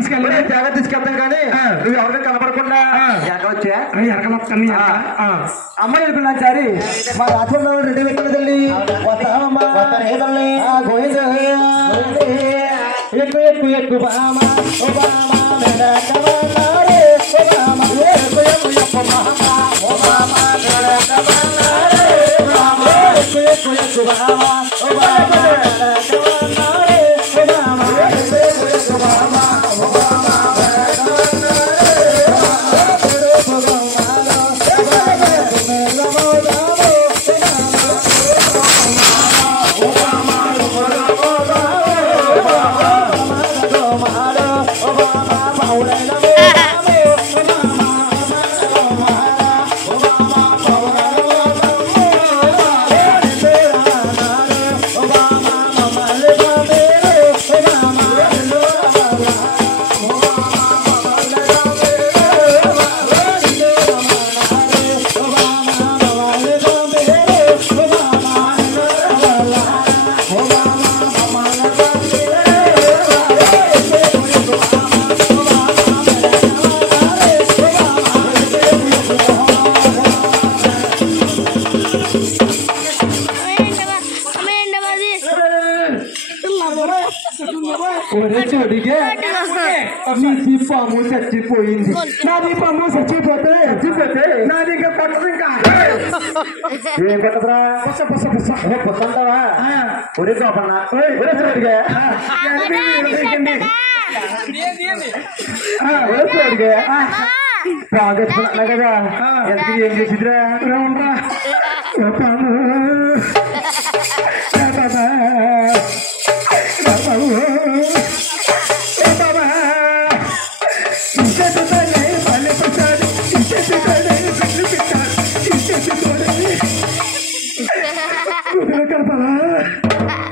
తీసుకెళ్ళి జాగ్రత్త తీసుకెళ్తాను కానీ నువ్వు ఎవరికైనా కనపడకుండా వచ్చా ఎరగలొస్తాను అమ్మాయి వెళ్ళిపోయినా సరే మా రాత్రుల్లో రెడ్డి పెట్టిన తల్లి వస్తామమ్మా తల్లి గోవింద ఎక్కువ ఎక్కువ ఎక్కువ బామా ఓ బామా మెడకవనారే ఓ బామా ఎక్కువ ఎక్కువ ఎక్కువ బామా ఓ బామా మెడకవనారే ఓ బామా ఎక్కువ ఎక్కువ ఎక్కువ బామా ఓ బామా మెడకవనారే ఓ బామా ఎక్కువ ఎక్కువ ఎక్కువ బామా ఓ బామా పాము చచ్చిపోయింది నాది పాము చచ్చిపోతే నాది ఇంకా పట్టదు ఇంకా ఏం పట్టదురా పొత్తంటావా ఒరే గోపన్న బాగా కదా ఎందుకు ఏం చేసిద్రా ఉండరా పాము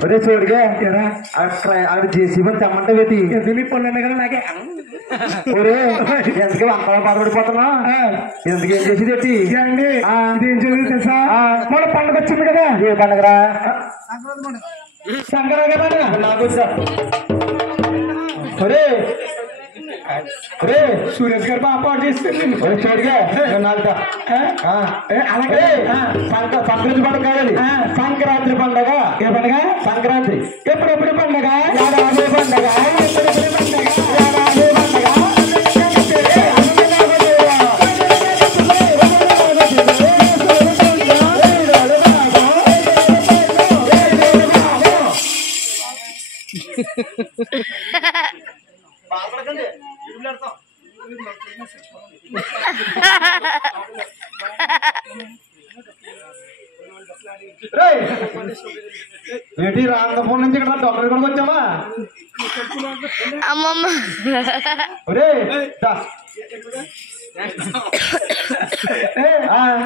అదే చూడగా అక్కడ జేసీబీ తెమ్మంటే పెట్టి ఎందుకు పొందండి కదా నాకే ఒరే ఎందుకు అంతగా బాధపడిపోతున్నా ఎందుకు ఏం చేసేది పెట్టి ఇదేం చదివి తెలుసా మన పండుగ వచ్చింది కదా ఏ పండుగరా సంక్రాంతి పండుగ నాకు ఒరే సురేష్ గారు బాగా పాటు చేస్తుంది చూడగా అలాగే సంక్రాంతి పండుగ కావాలి సంక్రాంతి పండుగ ఏ పండుగ సంక్రాంతి ఎప్పుడెప్పుడు పండుగ ఏడాది పండుగ ఎప్పుడెప్పుడు పండుగ ఏడాది పండుగ ఏంటి రాంగపూర్ నుంచి ఇక్కడ డాక్టర్ కూడా వచ్చావా అమ్మమ్మ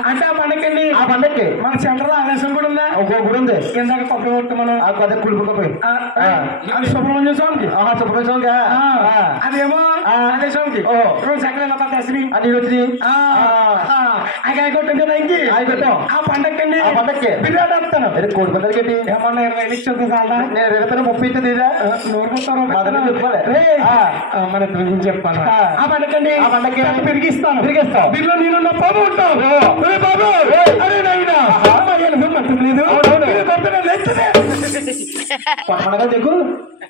అంటే ఆ పండగండి ఆ పండగకి మన సెంటర్ లో ఆవేశం కూడా ఉందా ఒక గుడి ఉంది ఇందాక కొబ్బరి కొట్టు మనం ఆ కొద్ది కులుపు కొబ్బరి అది సుబ్రహ్మణ్య స్వామికి సుబ్రహ్మణ్య స్వామికి అదేమో అదే స్వామికి రోజు సకల దశమి అది వచ్చి అవి కొట్టాం కదా ఇంకి అవి కొట్టాం ఆ పండగండి ఆ పండగకి బిర్యానీ వస్తాను కోడి పందరికి ఏమన్నా 20 ఇచ్చేది చాలా నేను 30 ఇచ్చేది నూరు కొట్టాను మన చెప్పాను ఆ పండగండి ఆ పండగకి పెరిగిస్తాను బిర్లో నేను బాబు ఉంటావు బాబు అరే నైనా పండగ దిగు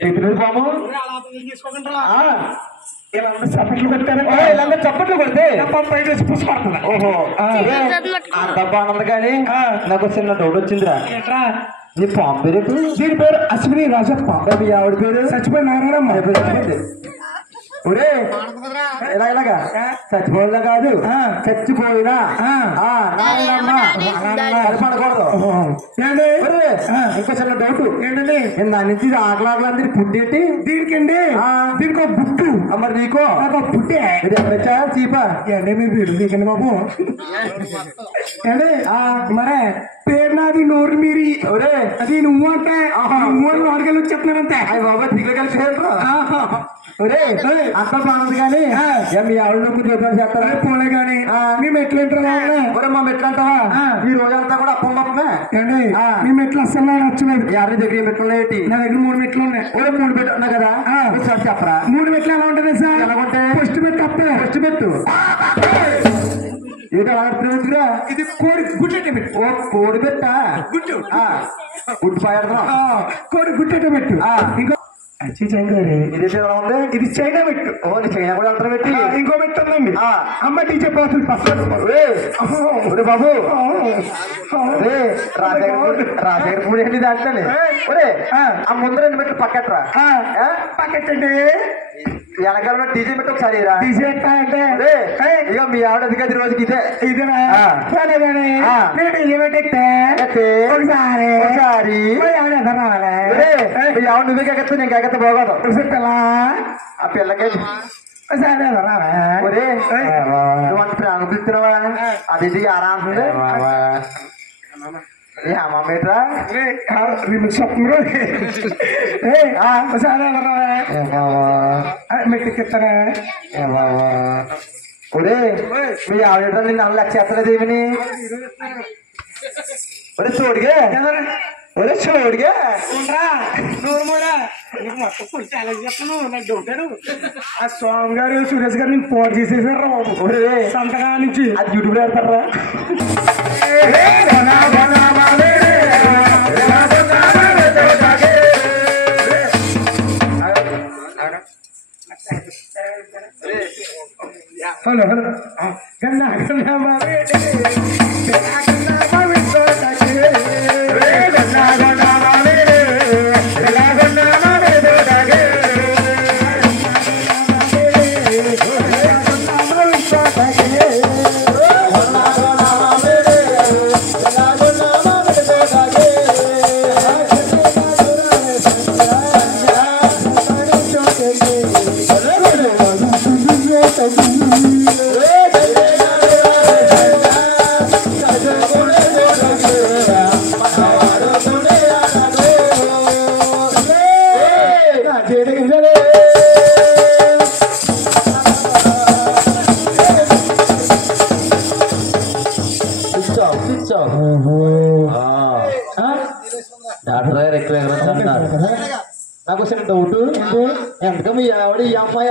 ఎప్పుడు బాబు చప్పట్లు కొట్టారు ఇలాంటి చప్పట్లు కొడితే పైన వచ్చి పుష్పడుతుంది ఓహో డబ్బా ఆనంద కానీ నాకు చిన్న డౌట్ వచ్చిందిరా నీ పాము పేరు దీని పేరు అశ్విని రాజప్ప ఆవిడ పేరు చచ్చిపోయిన నారాయణమ్మ ఒరే ఇలాగా చచ్చిపోయినా కాదు చచ్చిపోయినా పడకూడదు ఇంకా చిన్న డౌట్ ఏంటండి దాని నుంచి ఆకలాకలందరి పుట్టేటి దీనికండి దీనికి ఒక బుట్టు మరి నీకో ఒక పుట్టే ఎప్పుడొచ్చా చీపా ఏంటి మీరు వీడు దీకండి బాబు ఏంటి మరే పేరు నాది నోరు మీరి ఒరే అది నువ్వు అంటే నువ్వు వాడికెళ్ళి చెప్తున్నానంతే అవి బాబా దిగులు కలిసి ఒరే అంత బాగుంది కానీ మీ ఆవిడ నొప్పి చూద్దాం చేస్తారా పోలే కానీ మేము ఎట్లా ఇంటారా మా మెట్లు అంటావా ఈ రోజంతా కూడా అప్పం పప్పునే ఏంటి మీ మెట్లు అసలు నచ్చలేదు ఎవరి దగ్గర మెట్లు ఏంటి నా దగ్గర 3 మెట్లు ఉన్నాయి 3 మెట్లు ఉన్నా కదా చెప్పరా 3 మెట్లు ఎలా ఉంటుంది సార్ ఖర్చు పెట్టు ఇది ఆడుతున్నా ఇది కోడి గుడ్డెట్ట పెట్టు ఓ కోడి పెట్ట గుడ్డు గుడ్డు పాయడం కోడి గుడ్డెట్ట పెట్టు ఇంకో ఇది ఉంది ఇది చైనా పెట్టు ఓ చైనా కూడా అంతా పెట్టి ఇంకో పెట్టు ఉందండి అమ్మ టీచర్ పోతుంది బాబు రాజేరు పూడి అండి దాంట్లోనే ఒరే ఆ ముందు రెండు పెట్టు పక్కట్రా పక్కట్టండి వెనకాల డీజే పెట్టి ఒకసారి డీజే అంటే ఇక మీ ఆవిడ అది రోజుకి ఇదే ఇదేనా డీజే పెట్టి ఒకసారి మీ ఆవిడ నువ్వే కాకెత్తా నేను కాకెత్తా పోగదు పిల్ల ఆ పిల్లకి ఒరే నువ్వు అంత ప్రాణం పిలుస్తున్నావా అది ఇది ఆరాంటుంది ఏమేట్రా స్వప్న మెట్టికెత్తారా ఒరే మీ ఆవిడ నిన్ను అన్న లక్ష ఎత్తలేదు ఏమని ఒరే చూడిగా ఒరే చూడిగా ఆ స్వామి గారు సురేష్ గారు నేను ఫోన్ చేసేసారా బాబు ఒరే సంతగా నుంచి అది యూట్యూబ్ లో పెడతారా హలో హలో గన్నా గన్నా డాక్టర్ గారు ఎక్కువ ఎగరొచ్చు నాకు డౌట్ ఎంతకమ్మ ఆవిడ ఈ అమ్మాయి